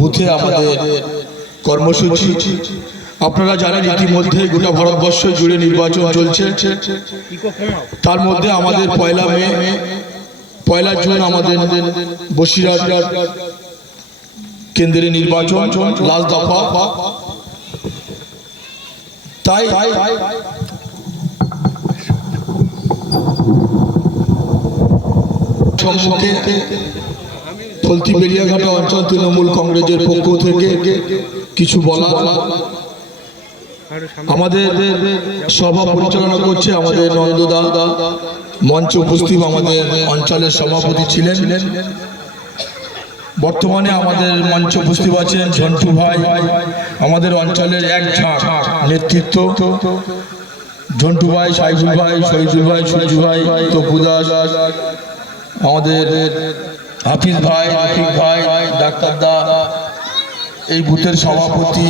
বুথে আমাদের কর্মসূচি। আপনারা জানেন ইতিমধ্যে গোটা ভারতবর্ষ জুড়ে নির্বাচন চলছে। তার মধ্যে আমাদের পয়লা মে, পয়লা জুন আমাদের বসিরহাট কেন্দ্রে নির্বাচন, লাস্ট দফা। তাই সম্মুখে ফলতি বেরিয়াঘাটা অঞ্চল তৃণমূল কংগ্রেসের পক্ষ থেকে কিছু বলা আমাদের সভা পরিচালনা করছে আমাদের নন্দদা মঞ্চ উপস্থিত আমাদের অঞ্চলের সভাপতি ছিলেন। বর্তমানে আমাদের মঞ্চ উপস্থিত আছেন ঝন্টু ভাই। আমাদের অঞ্চলের এক ঝাঁক নেতৃত্ব। ঝন্টু ভাই, সাইফুল ভাই, শহীদুল ভাই, সঞ্জু ভাই, তপু দাস। আমাদের হাফিজ ভাই, রফিক ভাই, ডাক্তার দা, এই বুথের সভাপতি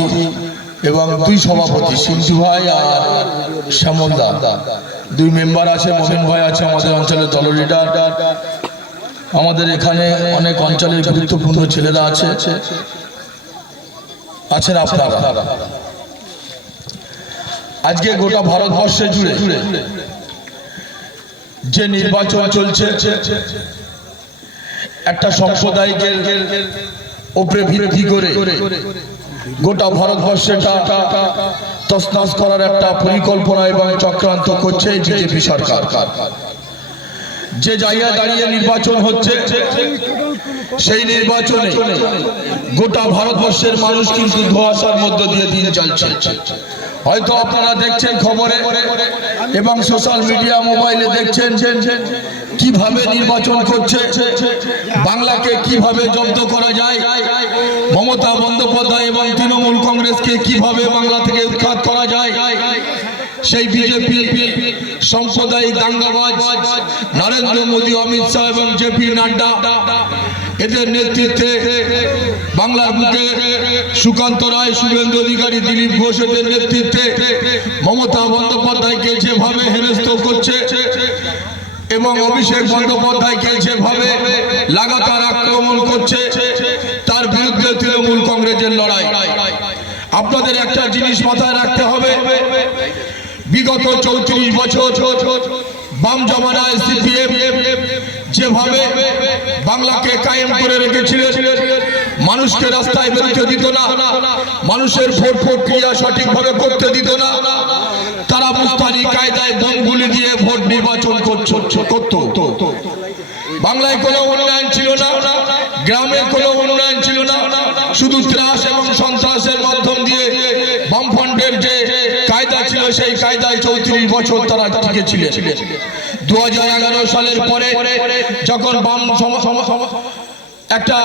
এবং দুই সভাপতি, সিন্ধু ভাই আর শ্যামল দা। দুই মেম্বার আছে, মোমিন ভাই আছে আমাদের অঞ্চলের দল লিডার আমাদের এখানে অনেক অঞ্চলের গুরুত্বপূর্ণ ছেলেরা আছে। আছেন আপনারা। আজকে গোটা ভারতবর্ষে জুড়ে যে নির্বাচন চলছে একটা সম্প্রদায়কে উপরে ভিত্তি করে গোটা ভারতবর্ষেটা তসনাস করার একটা পরিকল্পনা এবং চক্রান্ত করছে বিজেপি সরকার। যে জায়গায় দাঁড়িয়ে নির্বাচন হচ্ছে, সেই নির্বাচনে গোটা ভারতবর্ষের মানুষ কিন্তু ধোয়াশার মধ্য দিয়ে দিন চলছে। হয়তো আপনারা দেখছেন খবরে এবং সোশ্যাল মিডিয়া মোবাইলে দেখছেন কীভাবে নির্বাচন করছে? বাংলাকে কীভাবে জব্দ করা যায়? মমতা বন্দ্যোপাধ্যায় এবং তৃণমূল কংগ্রেসকে কীভাবে বাংলা থেকে উৎখাত করা যায়? সেই বিজেপি সাম্প্রদায়িক দাঙ্গাবাজ নরেন্দ্র মোদী, অমিত শাহ এবং জেপি নাড্ডা এদের নেতৃত্বে বাংলার বুকে সুকান্ত রায়, শুভেন্দু অধিকারী, দিলীপ ঘোষ এদের নেতৃত্বে মমতা বন্দ্যোপাধ্যায়কে যেভাবে হেনস্থ করছে এবং অভিষেক বন্দ্যোপাধ্যায়কে যেভাবে লাগাতার আক্রমণ করছে, তার বিরুদ্ধে তৃণমূল কংগ্রেসের লড়াই। আপনাদের একটা জিনিস মাথায় রাখতে হবে। বিগত চৌত্রিশ বছর বাম জমানায় সিপিএম যেভাবে বাংলাকে কায়েম করে রেখেছিলেন, মানুষকে রাস্তায় বেরোতে দিত না, মানুষের ভোট প্রক্রিয়া সঠিকভাবে করতে দিত না। তারা মুস্তানি কায়দায় বোমগুলি দিয়ে ভোট নির্বাচন করত। বাংলায় কোনো উন্নয়ন ছিল না, গ্রামে কোনো উন্নয়ন ছিল না। শুধু ত্রাস এবং সন্ত্রাসের মাধ্যম দিয়ে বামফ্রন্টের যে কায়দা ছিল, সেই কায়দায় চৌত্রিশ বছর তারা টিকে ছিলেন। দু সালের পরে যখন বাম একটা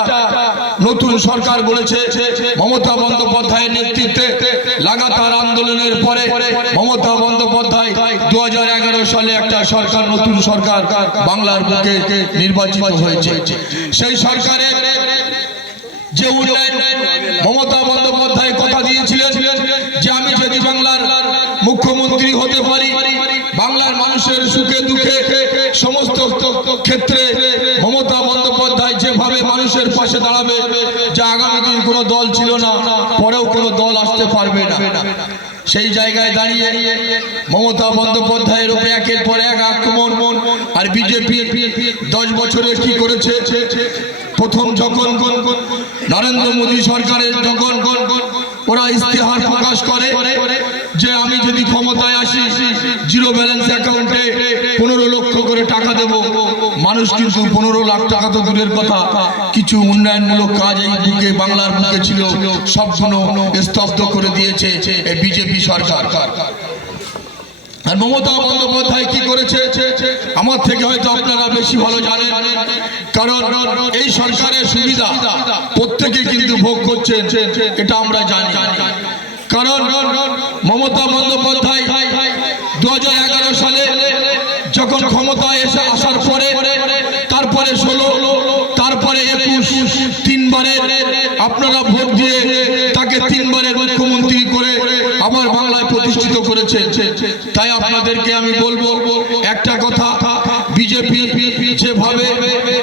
নতুন সরকার বলেছে, মমতা বন্দ্যোপাধ্যায়ের নেতৃত্বে লাগাতার আন্দোলনের পরে মমতা বন্দ্যোপাধ্যায় দু হাজার এগারো সালে একটা সরকার, নতুন সরকার বাংলার বুকে নির্বাচিত হয়েছে। সেই সরকারের যে উন্নয়ন মমতা বন্দ্যোপাধ্যায় কথা দিয়েছিলেন যে আমি যদি বাংলার মুখ্যমন্ত্রী হতে পারি, বাংলার মানুষের সুখে দুঃখে সমস্ত ক্ষেত্রে মমতা বন্দ্যোপাধ্যায় যেভাবে মানুষের পাশে দাঁড়াবে, যা আগামী দিন কোনো দল ছিল না, পরেও কোনো দল আসতে পারবে না। সেই জায়গায় দাঁড়িয়ে মমতা বন্দ্যোপাধ্যায়ের উপরে একের পর এক আক্রমণ, আর বিজেপি দশ বছরে কি করেছে? প্রথম যখন নরেন্দ্র মোদী সরকারের যখন ওরা ইস্তেহার প্রকাশ করে, যে আমি যদি ক্ষমতায় আসি, জিরো ব্যালেন্স অ্যাকাউন্টে পনেরো লক্ষ করে টাকা দেব মানুষ কিন্তু পনেরো লাখ টাকা তো দূরের কথা। কিছু উন্নয়নমূলক কাজ এই বুকে, বাংলার বুকে ছিল। সবগুলো স্তব্ধ করে দিয়েছে এই বিজেপি সরকার। আর মমতা বন্দ্যোপাধ্যায় কি করেছে? আমার থেকে হয়তো আপনারা বেশি ভালো জানেন। কারণ এই সরকারের সুবিধা প্রত্যেকে কিন্তু ভোগ করছেন, এটা আমরা জানি। কারণ মমতা বন্দ্যোপাধ্যায় দু হাজার এগারো সালে যখন ক্ষমতায় এসে ষোলো তারপরে একুশ, তিনবারের, আপনারা ভোট দিয়ে তাকে তিনবারের মুখ্যমন্ত্রী করে আবার বাংলায় প্রতিষ্ঠিত করেছে তাই আপনাদেরকে আমি বলব, একটা কথা, বিজেপি যেভাবে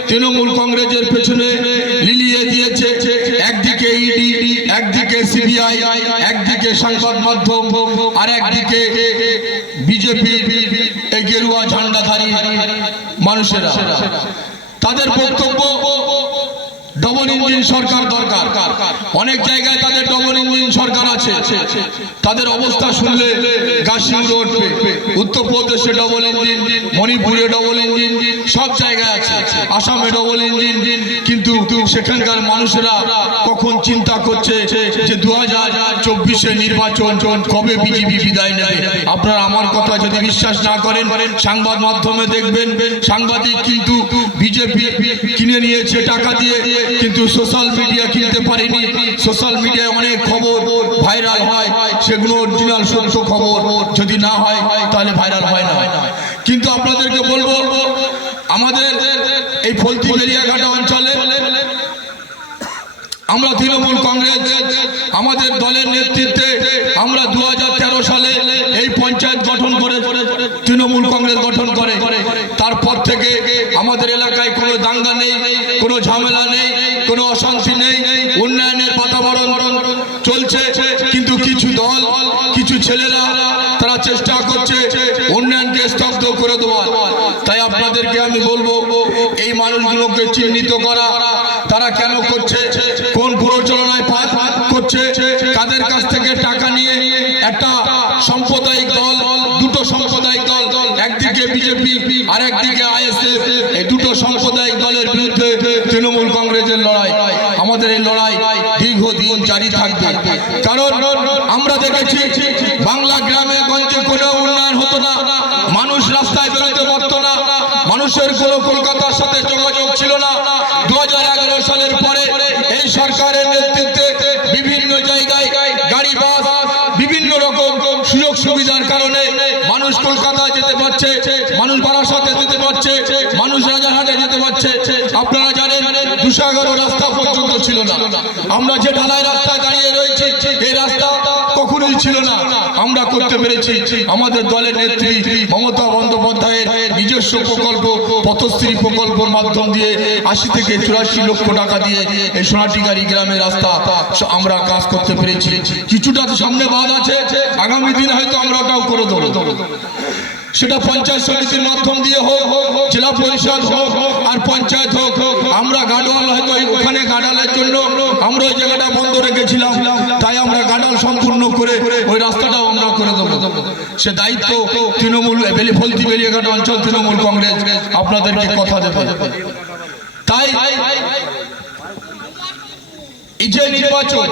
তৃণমূল কংগ্রেসের পেছনে লিলিয়ে দিয়েছে, একদিকে সিবিআই, একদিকে সংবাদ মাধ্যম, আর একদিকে বিজেপি এই গেরুয়া ঝান্ডাধারী মানুষেরা। তাদের বক্তব্য ডবল ইঞ্জিন সরকার দরকার। অনেক জায়গায় তাদের ডবল ইঞ্জিন সরকার আছে। তাদের অবস্থা শুনলে উঠবে। উত্তরপ্রদেশে ডবল ইঞ্জিন মণিপুরে ডবল ইঞ্জিন সব জায়গায় আছে। আসামে ডবল ইঞ্জিন কিন্তু সেখানকার মানুষেরা কখন চিন্তা করছে যে দু হাজার চব্বিশে নির্বাচন কবে বিজেপি বিদায় নেবে? আপনারা আমার কথা যদি বিশ্বাস না করেন, সংবাদ মাধ্যমে দেখবেন, সাংবাদিক কিন্তু বিজেপি কিনে নিয়েছে, টাকা দিয়ে, কিন্তু সোশ্যাল মিডিয়া কিনতে পারেনি। সোশ্যাল মিডিয়ায় অনেক খবর ভাইরাল হয়, সেগুলো অরিজিনাল সত্য খবর। যদি না হয়, তাহলে ভাইরাল হয় না। কিন্তু আপনাদেরকে বলব, আমাদের এই ফলতি বেরিয়াঘাটা অঞ্চলে আমরা তৃণমূল কংগ্রেস, আমাদের দলের নেতৃত্বে আমরা দু হাজার তেরো সালে এই পঞ্চায়েত গঠন করে তৃণমূল কংগ্রেস গঠন করে। তারপর থেকে আমাদের এলাকায় কোনো দাঙ্গা নেই, কোনো ঝামেলা নেই, কোনো অশান্তি নেই, উন্নয়নের বাতাবরণ চলছে। কিন্তু কিছু দল, কিছু ছেলেরা তারা চেষ্টা করছে উন্নয়নকে স্তব্ধ করে দেওয়ার। তাই আপনাদেরকে আমি বলব, এই মানুষগুলোকে চিহ্নিত করা তারা কেন করছে কোন প্ররোচনায় পা- করছে কাদের কাছ থেকে টাকা নিয়ে একটা সাম্প্রদায়িক দল দুটো সাম্প্রদায়িক দল একদিকে বিজেপি আর একদিকে আইএসএফ এই দুটো সাম্প্রদায়িক দলের বিরুদ্ধে তৃণমূল কংগ্রেসের লড়াই। আমাদের এই লড়াই দীর্ঘদিন জারি থাকবে। কারণ আমরা দেখেছি, বাংলা গ্রামে গঞ্জে কোনো উন্নয়ন হতো না। মানুষ রাস্তায় বেরোতে পারতো না। মানুষের কোনো কলকাতার সাথে যোগাযোগ ছিল না দু সালের পরে এই সরকারের নেতৃত্বে বিভিন্ন জায়গায় গাড়ি বাস বিভিন্ন রকম সুযোগ সুবিধার কারণে মানুষ কলকাতায় যেতে পারছে মানুষ বারাসাতে যেতে পারছে মানুষ রাজারহাটে যেতে পারছে আপনারা জানেন দুশো এগারো রাস্তা পর্যন্ত ছিল না। আমরা যে ঢালাই রাস্তায় দাঁড়িয়ে রয়েছি, এই রাস্তা কখনোই ছিল না। আমরা করতে পেরেছি। আমাদের দলের নেত্রী মমতা বন্দ্যোপাধ্যায়ের নিজস্ব প্রকল্প, পথশ্রী প্রকল্পের মাধ্যম দিয়ে আশি থেকে চুরাশি লক্ষ টাকা দিয়ে এই সোনাটিগাড়ি গ্রামের রাস্তা আমরা কাজ করতে পেরেছি। কিছুটা তো সামনে বাদ আছে। আগামী দিন হয়তো আমরা ওটাও করে দেবো। সেটা পঞ্চায়েত সমিতির মাধ্যম দিয়ে হোক, জেলা পরিষদ হোক আর পঞ্চায়েত হোক। আমরা গাডওয়াল হয়তো ওখানে গাডালের জন্য আমরা ওই জায়গাটা বন্ধ রেখেছিলাম। তাই আমরা গাডাল সম্পূর্ণ করে ওই রাস্তাটাও আমরা করে দেবো। সে দায়িত্ব তৃণমূল, বেলি ফলতি বেলিয়াঘাট অঞ্চল তৃণমূল কংগ্রেস আপনাদেরকে কথা দেবে। তাই যে নির্বাচন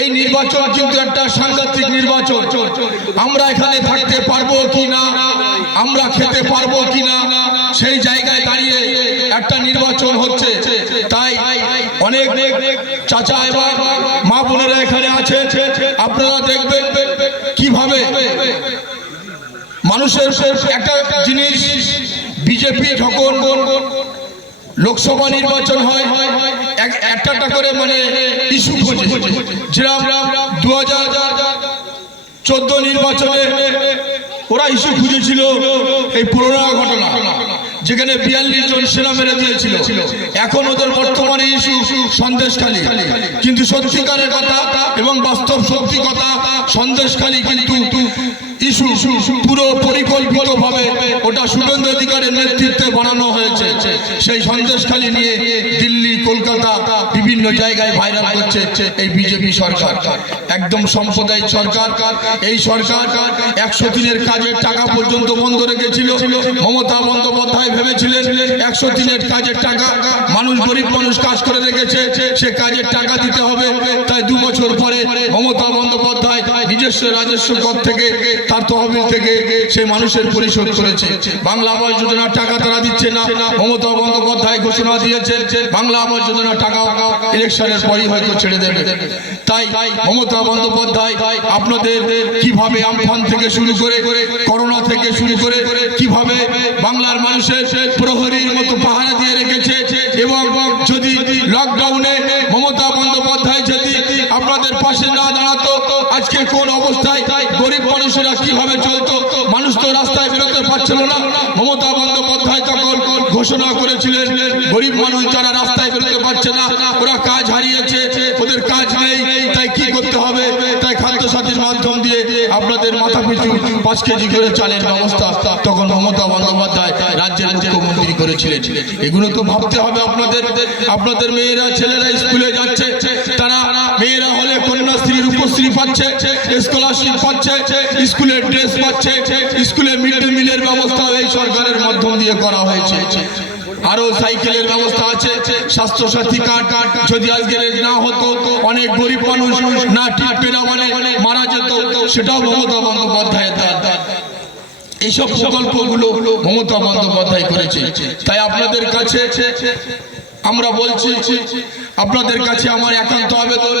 এই নির্বাচন কিন্তু একটা সাংঘাতিক নির্বাচন। আমরা এখানে থাকতে পারব কি না? আমরা পারব কি না? সেই জায়গায় দাঁড়িয়ে একটা নির্বাচন হচ্ছে। তাই অনেক চাচা মা এখানে আছে আপনারা দেখবেন কীভাবে মানুষের একটা জিনিস, বিজেপি লোকসভা নির্বাচন হয়, এক- একটা একটা করে মানে ইস্যু খোঁজে। যেরকম দু হাজার চোদ্দ নির্বাচনে ওরা ইস্যু খুঁজেছিল এই পুরোনো ঘটনা, যেখানে বিয়াল্লিশ জন সেনা মেরে দিয়েছিল। এখন ওদের বর্তমানে ইস্যু সন্দেশখালী। কিন্তু সত্যিকারের কথা এবং বাস্তব সত্যি কথা, সন্দেশখালী কিন্তু ইস্যু পুরো পরিকল্পিত ভাবে ওটা শুভেন্দু অধিকারের নেতৃত্বে বানানো হয়েছে। সেই সন্দেশখালী নিয়ে দিল্লি, কলকাতা বিভিন্ন জায়গায় ভাইরাল করছে এই বিজেপি সরকার। একদম সাম্প্রদায়িক সরকার। এই সরকার একশো দিনের কাজের টাকা পর্যন্ত বন্ধ রেখেছিল। মমতা বন্দ্যোপাধ্যায় ভেবেছিলেন একশো দিনের কাজের টাকা, মানুষ গরিব মানুষ কাজ করে রেখেছে, সে কাজের টাকা দিতে হবে। তাই দু বছর পরে মমতা বন্দ্যোপাধ্যায় নিজস্ব রাজস্ব কর থেকে তার তহবিল থেকে সে মানুষের পরিশোধ করেছে। বাংলা আবাস যোজনার টাকা তারা দিচ্ছে না। মমতা বন্দ্যোপাধ্যায় ঘোষণা দিয়েছে বাংলা আবাস যোজনার টাকা ইলেকশনের পরই হয়তো ছেড়ে দেবে। তাই মমতা বন্দ্যোপাধ্যায়, আপনাদের কীভাবে আমফান থেকে শুরু করে, করোনা থেকে শুরু করে, কীভাবে বাংলার মানুষের প্রহরীর মতো পাহারা দিয়ে রেখেছে এবং যদি লকডাউনে মমতা বন্দ্যোপাধ্যায় যদি আপনাদের পাশে না দাঁড়াতো আজকে কোন অবস্থায় গরিব মানুষেরা কীভাবে চলতো? মানুষ তো রাস্তায় বেরোতে পারছিল না। মমতা বন্দ্যোপাধ্যায় তখন ঘোষণা করেছিলেন, গরিব মানুষ যারা রাস্তায় বেরোতে পারছে না, ওরা কাজ হারিয়েছে, ওদের কাজ নেই, তাই কি করতে হবে? তাই খাদ্য সাথীর মাধ্যম দিয়ে আপনাদের মাথা পিছু পাঁচ কেজি করে চালের ব্যবস্থা তখন মমতা বন্দ্যোপাধ্যায় রাজ্যের মুখ্যমন্ত্রী করেছিলেন। এগুলো তো ভাবতে হবে আপনাদের। আপনাদের মেয়েরা, ছেলেরা স্কুলে যাচ্ছে, তারা মেয়েরা রূপশ্রী পাচ্ছে স্কলারশিপ পাচ্ছে স্কুলের ড্রেস পাচ্ছে স্কুলে মিড ডে মিলের ব্যবস্থা এই সরকারের মাধ্যম দিয়ে করা হয়েছে। আরও সাইকেলের ব্যবস্থা আছে স্বাস্থ্য সাথী কার্ড যদি আজকে না হতো, অনেক গরিব মানুষ না ঠিক পেরা মানে মারা যেত, সেটাও মমতা বন্দ্যোপাধ্যায়ের দান এইসব প্রকল্পগুলো মমতা বন্দ্যোপাধ্যায় করেছে। তাই আপনাদের কাছে আমরা বলছি আপনাদের কাছে আমার একান্ত আবেদন,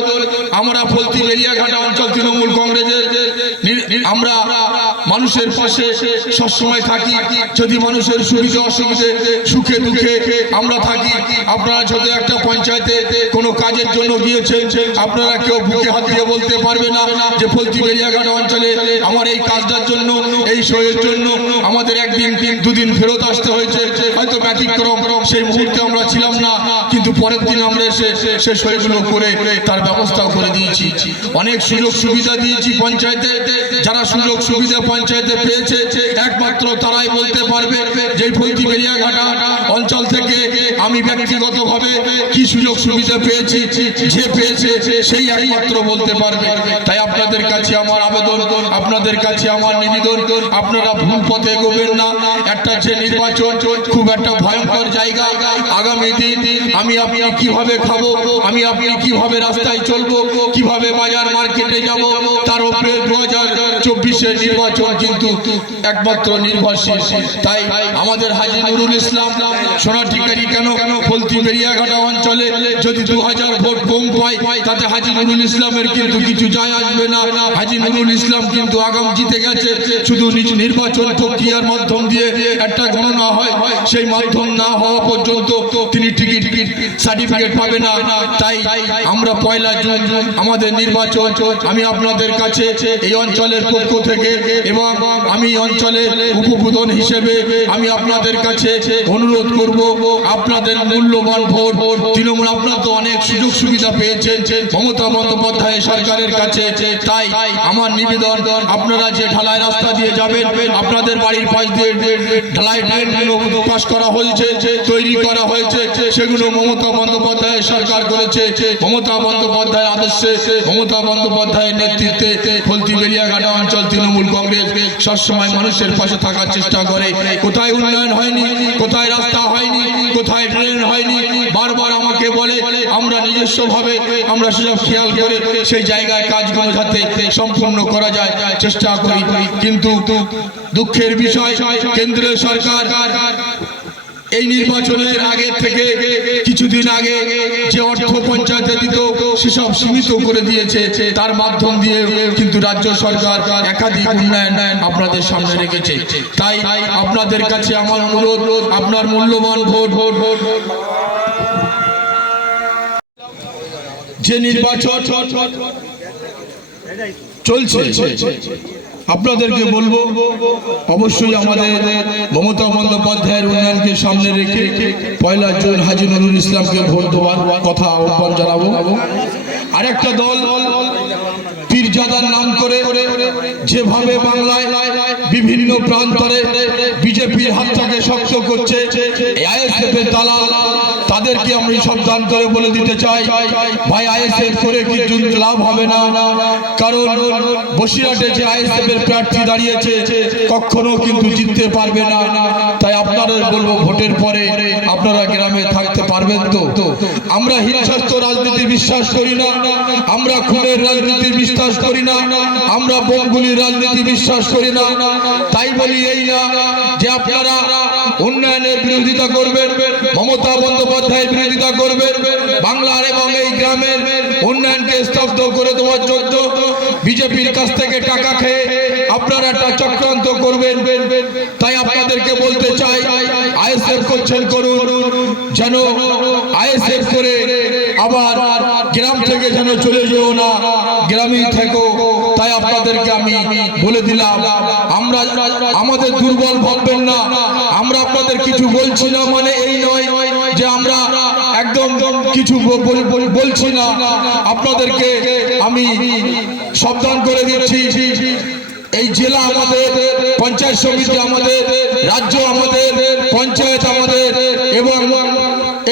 আমরা ফলতি বেরিয়াঘাটা অঞ্চল তৃণমূল কংগ্রেসের আমরা মানুষের পাশে সবসময় থাকি। যদি মানুষের সুবিধা অসুবিধে, সুখে দুঃখে আমরা থাকি, আপনারা যদি একটা পঞ্চায়েতে কোনো কাজের জন্য গিয়েছেন, আপনারা কেউ বুকে হাত দিয়ে বলতে পারবে না যে ফলতি বেরিয়াঘাটা অঞ্চলে আমার এই কাজটার জন্য, এই শোয়ের জন্য আমাদের একদিন, দুদিন ফেরত আসতে হয়েছে। হয়তো ব্যতিক্রম, সেই মুহূর্তে আমরা ছিলাম না, কিন্তু পরের দিন আমরা এসে সে সইগুলো করে তার ব্যবস্থাও করে দিয়েছি। অনেক সুযোগ সুবিধা দিয়েছি পঞ্চায়েতে। যারা সুযোগ সুবিধা পঞ্চায়েতে একমাত্র তারাই বলতে পারবে যে ফলতি বেরিয়াঘাটা অঞ্চল থেকে আমি ব্যক্তিগতভাবে কি সুযোগ সুবিধা পেয়েছি, যে পেয়েছে সেই একমাত্র বলতে পারবে। তাই আপনাদের কাছে আমার আবেদন, আপনাদের কাছে আমার নিবেদন, আপনারা ভুল পথে এগোবেন না। একটা যে নির্বাচন খুব একটা ভয়ঙ্কর জায়গা। আগামী দিন আমি আপনি কীভাবে খাব আমি আপনি কীভাবে রাস্তায় চলবো? কীভাবে বাজার মার্কেটে যাব? তার উপরে দু হাজার চব্বিশের নির্বাচন কিন্তু একমাত্র নির্ভরশীল। তাই আমাদের হাজি নুরুল ইসলাম সোনাটিকারি কেন ফলতি বেরিয়াঘাটা অঞ্চলে যদি দু হাজার ভোট কম পায়, তাতে হাজি নুরুল ইসলামের কিন্তু কিছু যায় আসবে না। হাজি নুরুল ইসলাম কিন্তু আগাম জিতে গেছে। শুধু নির্বাচন প্রক্রিয়ার মাধ্যম দিয়ে একটা গণনা হয়। সেই মাধ্যম না হওয়া পর্যন্ত তিনি টিকিট সার্টিফিকেট পাবে না, তাই আমরা পয়লা জুন আমাদের নির্বাচন। আমি আপনাদের কাছে এই অঞ্চলের পক্ষ থেকে এবং আমি অঞ্চলের উপপ্রধান হিসেবে আমি আপনাদের কাছে অনুরোধ করব, আপনাদের মূল্যবান ভোট। তৃণমূল আপনার তো অনেক সুযোগ সুবিধা পেয়েছেন মমতা বন্দ্যোপাধ্যায় সরকারের কাছে, তাই আমার নিবেদন, আপনারা যে ঢালাই রাস্তা দিয়ে যাবেন, আপনাদের বাড়ির পাশ দিয়ে ঢালাই ড্রেনগুলো পাস করা হয়েছে, তৈরি করা হয়েছে, সেগুলো মমতা বন্দ্যোপাধ্যায় সরকার করেছে, মমতা বন্দ্যোপাধ্যায়ের আদর্শে মমতা বন্দ্যোপাধ্যায়ের নেতৃত্বে ফলতি বেরিয়াঘাটা অঞ্চল তৃণমূল কংগ্রেস সবসময় মানুষের পাশে থাকার চেষ্টা করে। কোথায় উন্নয়ন হয়নি, কোথায় রাস্তা হয়নি, কোথায় ট্রেন হয়নি, বারবার আমাকে বলে, আমরা নিজস্বভাবে, আমরা সেসব খেয়াল করে সেই জায়গায় কাজগুলো যাতে সম্পূর্ণ করা যায়, চেষ্টা করি। কিন্তু দুঃখের বিষয়, কেন্দ্রীয় সরকার এই নির্বাচনের আগে থেকে কিছুদিন আগে যে অর্থ পঞ্চায়েতে দিত, সেসব সীমিত করে দিয়েছে। তার মাধ্যম দিয়ে কিন্তু রাজ্য সরকার একাধিক উন্নয়ন আপনাদের সামনে রেখেছে। তাই আপনাদের কাছে আমার অনুরোধ, আপনার মূল্যবান ভোট। ভোট ভোট যে নির্বাচন চলছে আপনাদেরকে বলব, অবশ্যই আমাদের মমতা বন্দ্যোপাধ্যায়ের উন্নয়নকে সামনে রেখে পয়লা জুন হাজি নুরুল ইসলামকে ভোট দেওয়ার কথা আহ্বান জানাব। আরেকটা দল পীরজাদার নাম করে যেভাবে বাংলায় বিভিন্ন প্রান্তরে বিজেপির হাতটাকে শক্ত করছে তাদেরকে আমি সাবধান করে বলে দিতে চাই। ভাই, আইএসএফ করে কিছু লাভ হবে না? কারণ বসিরহাটে যে আইএসএফ এর প্রার্থী দাঁড়িয়েছে, কখনো কিন্তু জিততে পারবে না। তাই আপনাদের বলব ভোটের পরে আপনারা গ্রামে থাকতে পারবেন তো? আমরা হিংসাস্ত রাজনীতি বিশ্বাস করি না, আমরা খুনের রাজনীতি বিশ্বাস করি না, আমরা বোমগুলির রাজনীতি বিশ্বাস করি না। তাই বলি এই না যে আপনারা উন্নয়নের বিরোধিতা করবেন, মমতা বন্দ্যোপাধ্যায়ের বিরোধিতা করবেন, বাংলার এবং এই গ্রামের উন্নয়নকে স্তব্ধ করে দেওয়ার জন্য বিজেপির কাছ থেকে টাকা খেয়ে আপনারা একটা চক্রান্ত করবেন। তাই আপনাদেরকে বলতে চাই, আইএসএফ করছেন করুন, যেন আইএসএফ করে আবার গ্রাম থেকে যেন চলে যেও না, গ্রামেই থেকো। তাই আপনাদেরকে আমি বলে দিলাম, আমরা আমাদের দুর্বল ভাববেন না, আমরা আপনাদের কিছু বলছি না মানে এই নয় যে আমরা একদম কিছু বল- বল- বলছি না। আপনাদেরকে আমি সাবধান করে দিচ্ছি, এই জেলা আমাদের, পঞ্চায়েত সমিতি আমাদের, রাজ্য আমাদের, পঞ্চায়েত আমাদের, এবং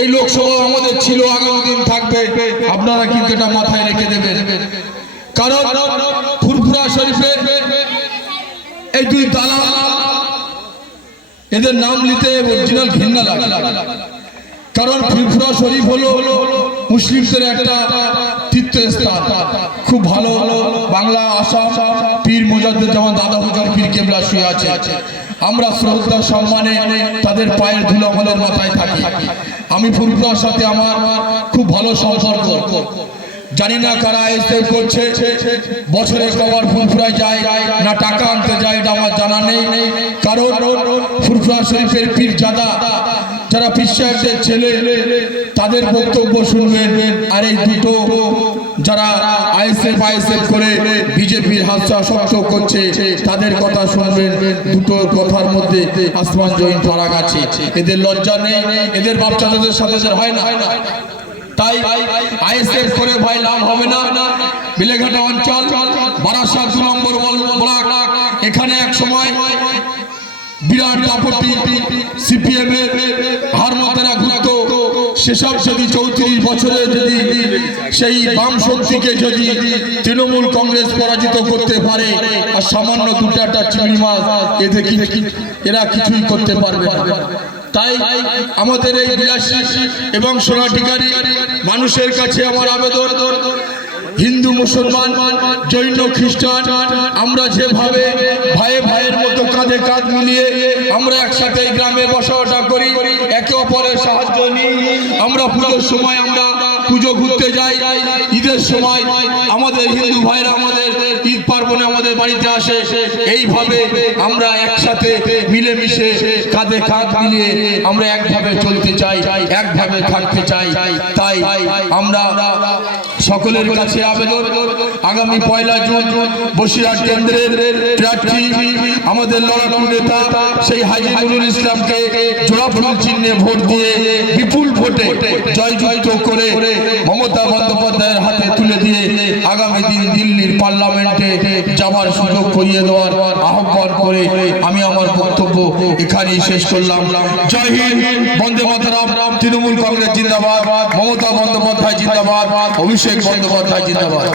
এই লোকসভা আমাদের ছিল, আগামী দিন থাকবে। আপনারা কিন্তু এটা মাথায় রেখে দেবেন। কারণ ফুরফুরা শরীফে এই দুই দালাল এদের নাম নিতে অরিজিনাল ঘৃণা লাগে। কারণ ফুরফুরা শরীফ হলো হলো মুসলিমদের একটা তীর্থস্থান। খুব ভালো বাংলা, আসাম, পীর মোজাদ্দের যেমন দাদা হুজুর পীর কেবলা শুয়ে আছে। আমরা শ্রদ্ধা, সম্মানে তাদের পায়ের ধুলো আমাদের মাথায় থাকি। আমি ফুরফুরার সাথে আমার খুব ভালো সম্পর্ক। জানি না কারা এসে করছে। বছরে কবার ফুরফুরায় যায় না টাকা আনতে যায়, এটা আমার জানা নেই। কারণ ফুরফুরা শরীফের পীর জাদা যারা সাহেবদের ছেলে, তাদের বক্তব্য শুনবেন। আর এই দুটো যারা আইএসএফ আইএসএফ করে বিজেপির হাস্যাসক্ত করছে, তাদের কথা শুনবেন। দুটো কথার মধ্যে আসমান জৈন ফারাক আছে। এদের লজ্জা নেই, এদের বাচ্চাদের সাথে হয় না। তাই আইএসএফ করে ভাই লাভ হবে না। বিলেঘাটা অঞ্চল, বারাসাত দু নম্বর ব্লক। এখানে এক সময় বিরাট দাপটি সিপিএম এর সেসব যদি চৌত্রিশ বছরে যদি সেই বাম শক্তিকে যদি তৃণমূল কংগ্রেস পরাজিত করতে পারে, আর সামান্য দু চারটা চিংড়ি মাছ এতে কি এরা কিছুই করতে পারবে তাই আমাদের এই বিলাসী এবং সোনাটিকারী মানুষের কাছে আমার আবেদন, হিন্দু, মুসলমান, জৈন, খ্রিস্টান, আমরা যেভাবে ভাইয়ে ভাইয়ের মতো কাঁধে কাঁধ মিলিয়ে আমরা একসাথে এই গ্রামে বসবাস করি, একে অপরের সাহায্য নিই। আমরা পুজোর সময় আমরা পুজো ঘুরতে যাই, ঈদের সময় আমাদের হিন্দু ভাইরা আমাদের ঈদ পার্বণে আমাদের বাড়িতে আসে। এইভাবে আমরা একসাথে মিলেমিশে কাঁধে কাঁধ মিলিয়ে আমরা একভাবে চলতে চাই, একভাবে থাকতে চাই। তাই আমরা সকলের কাছে আবেদন। আগামী পয়লা জুন বসিরহাট কেন্দ্রের প্রার্থী, আমাদের লড়াকু নেতা সেই হাজি ইসলামকে জোড়া ফুল চিহ্নে ভোট দিয়ে বিপুল ভোটে জয়যুক্ত করে মমতা বন্দ্যোপাধ্যায়ের হাতে তুলে দিয়ে আগামী দিন দিল্লির পার্লামেন্টে যাওয়ার সুযোগ করিয়ে দেওয়ার আহ্বান করে আমি আমার বক্তব্য এখানেই শেষ করলাম। জয় হিন্দ, বন্দে মাতরম। তৃণমূল কংগ্রেস জিন্দাবাদ মমতা বন্দ্যোপাধ্যায় জিন্দাবাদ অভিষেক বন্দ্যোপাধ্যায় জিন্দাবাদ।